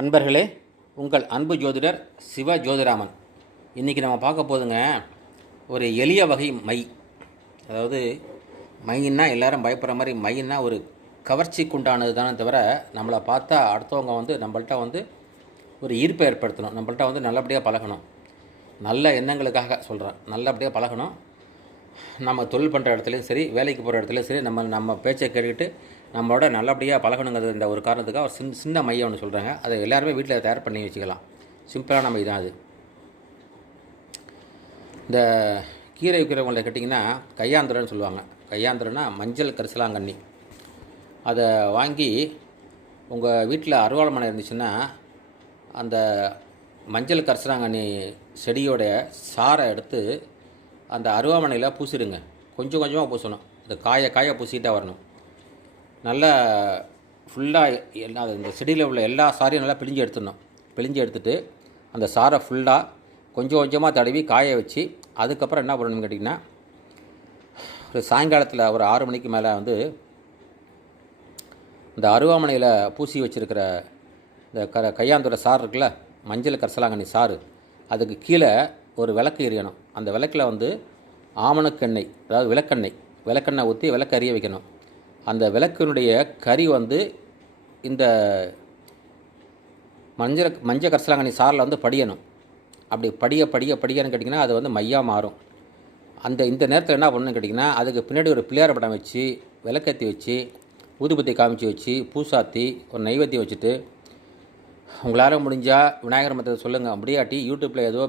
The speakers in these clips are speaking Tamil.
அன்பர்களே, உங்கள் அன்பு ஜோதிடர் சிவ ஜோதிராமன். இன்றைக்கி நம்ம பார்க்க போதுங்க ஒரு எளிய வகை மை. அதாவது மைன்னா எல்லோரும் பயப்படுற மாதிரி மைன்னா ஒரு கவர்ச்சிக்கு உண்டானது தானே தவிர, நம்மளை பார்த்தா அடுத்தவங்க நம்மள்ட்ட ஒரு ஈர்ப்பை ஏற்படுத்தணும், நம்மள்ட்ட நல்லபடியாக பழகணும். நல்ல எண்ணங்களுக்காக சொல்கிறேன், நல்லபடியாக பழகணும். நம்ம தொழில் பண்ணுற இடத்துலையும் சரி, வேலைக்கு போகிற இடத்துலையும் சரி, நம்ம பேச்சை கேட்டுக்கிட்டு நம்மளோட நல்லபடியாக பழகணுங்கிறது இந்த ஒரு காரணத்துக்காக ஒரு சின்ன மையம் ஒன்று சொல்கிறாங்க. அதை எல்லாருமே வீட்டில் தயார் பண்ணி வச்சுக்கலாம். சிம்பிளான மை தான் அது. இந்த கீரை விற்கிறவங்களை கேட்டிங்கன்னா கையாந்திரன்னு சொல்லுவாங்க. கையாந்திரன்னா மஞ்சள் கரிசலாங்கண்ணி. அதை வாங்கி உங்கள் வீட்டில் அருவாள் மனை இருந்துச்சுன்னா அந்த மஞ்சள் கரிசலாங்கண்ணி செடியோடைய சாரை எடுத்து அந்த அருவாமனையில் பூசிடுங்க. கொஞ்சம் கொஞ்சமாக பூசணும். இந்த காய பூசிக்கிட்டே வரணும். நல்லா ஃபுல்லாக எல்லா இந்த செடியில் உள்ள எல்லா சாரையும் நல்லா பிழிஞ்சு எடுத்துடணும். பிழிஞ்சு எடுத்துகிட்டு அந்த சாரை ஃபுல்லாக கொஞ்சம் கொஞ்சமாக தடவி காய வச்சு, அதுக்கப்புறம் என்ன பண்ணணும்னு கேட்டிங்கன்னா, ஒரு சாயங்காலத்தில் ஒரு 6 மணிக்கு மேலே இந்த அருவாமனையில் பூசி வச்சுருக்கிற இந்த கையாந்துற சாறு இருக்குல்ல, மஞ்சள் கரிசலாங்கண்ணி சாறு, அதுக்கு கீழே ஒரு விளக்கு எரியணும். அந்த விளக்கில் ஆமணக்கெண்ணெய், அதாவது விளக்கெண்ணெய் ஊற்றி விளக்கு எரிய வைக்கணும். அந்த விளக்கினுடைய கறி இந்த மஞ்சள் கரிசலாங்கண்ணி சாரில் படியணும். அப்படி படியன்னு கேட்டிங்கன்னா அது மையாக மாறும். இந்த நேரத்தில் என்ன பண்ணணும்னு கேட்டிங்கன்னா, அதுக்கு பின்னாடி ஒரு பிள்ளையார் படம் வச்சு, விளக்கேற்றி வச்சு, ஊதுபத்தி காமிச்சு வச்சு, பூசாத்தி ஒரு நைவேத்தியம் வச்சுட்டு, உங்களால் முடிஞ்சால் விநாயகர் மந்திரத்தை சொல்லுங்கள். அப்படியாட்டி யூடியூப்பில் ஏதோ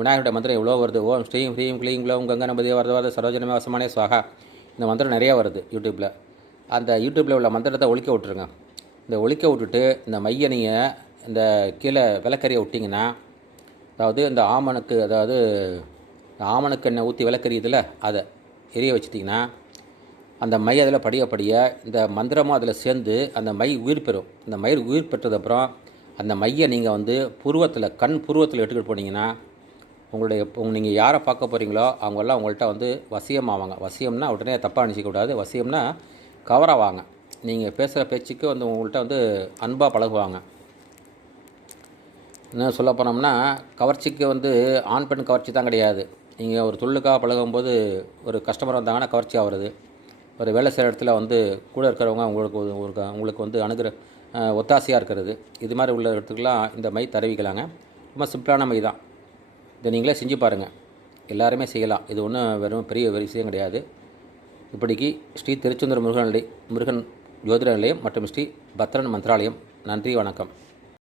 விநாயகருடைய மந்திரம் எவ்வளோ வருது. ஓம் ஸ்ரீம் ஹ்ரீம் க்ளீம் க்ளோம் கங்கா நம்பதியே வரது சரோஜனமே வசமானே சுவாகா, இந்த மந்திரம் நிறையா வருது யூடியூப்பில். அந்த யூடியூப்பில் உள்ள மந்திரத்தை ஒழிக்க விட்டுருங்க. இந்த ஒழிக்க விட்டுட்டு இந்த மையனியை இந்த கீழே விளக்கறியை விட்டிங்கன்னா, அதாவது இந்த ஆமணக்கெண்ணெய் ஊற்றி விளக்கறியதில் அதை எரிய வச்சிட்டிங்கன்னா, அந்த மை அதில் படிய இந்த மந்திரமும் அதில் சேர்ந்து அந்த மை உயிர் பெறும். இந்த மை உயிர் பெற்றதுக்கப்புறம் அந்த மையை நீங்கள் கண் புருவத்தில் எடுத்துக்கிட்டு போனீங்கன்னா, நீங்கள் யாரை பார்க்க போகிறீங்களோ அவங்கெல்லாம் உங்கள்கிட்ட வசியம் ஆவாங்க. வசியம்னா உடனே தப்பாக நினச்சிக்கூடாது. வசியம்னா கவராவாங்க. நீங்கள் பேசுகிற பேச்சுக்கு உங்கள்கிட்ட அன்பாக பழகுவாங்க. என்ன சொல்ல போனோம்னா, கவர்ச்சிக்கு ஆண் பெண் கவர்ச்சி தான் கிடையாது. நீங்கள் ஒரு தொழிலுக்காக பழகும்போது ஒரு கஸ்டமர் வந்தாங்கன்னா கவர்ச்சியாக வருது. ஒரு வேலை செய்கிற இடத்துல கூட இருக்கிறவங்க உங்களுக்கு அணுகிற ஒத்தாசையாக இருக்கிறது. இது மாதிரி உள்ள இடத்துக்கெலாம் இந்த மை தடவிக்கலாங்க. ரொம்ப சிம்பிளான மை தான். இதை நீங்களே செஞ்சு பாருங்கள். எல்லாருமே செய்யலாம். இது ஒன்றும் வெறும் பெரிய விஷயம் கிடையாது. இப்படிக்கு ஸ்ரீ திருச்செந்தூர் முருகன் ஜோதிட நிலையம் மற்றும் ஸ்ரீ பத்ரன் மந்திராலயம். நன்றி, வணக்கம்.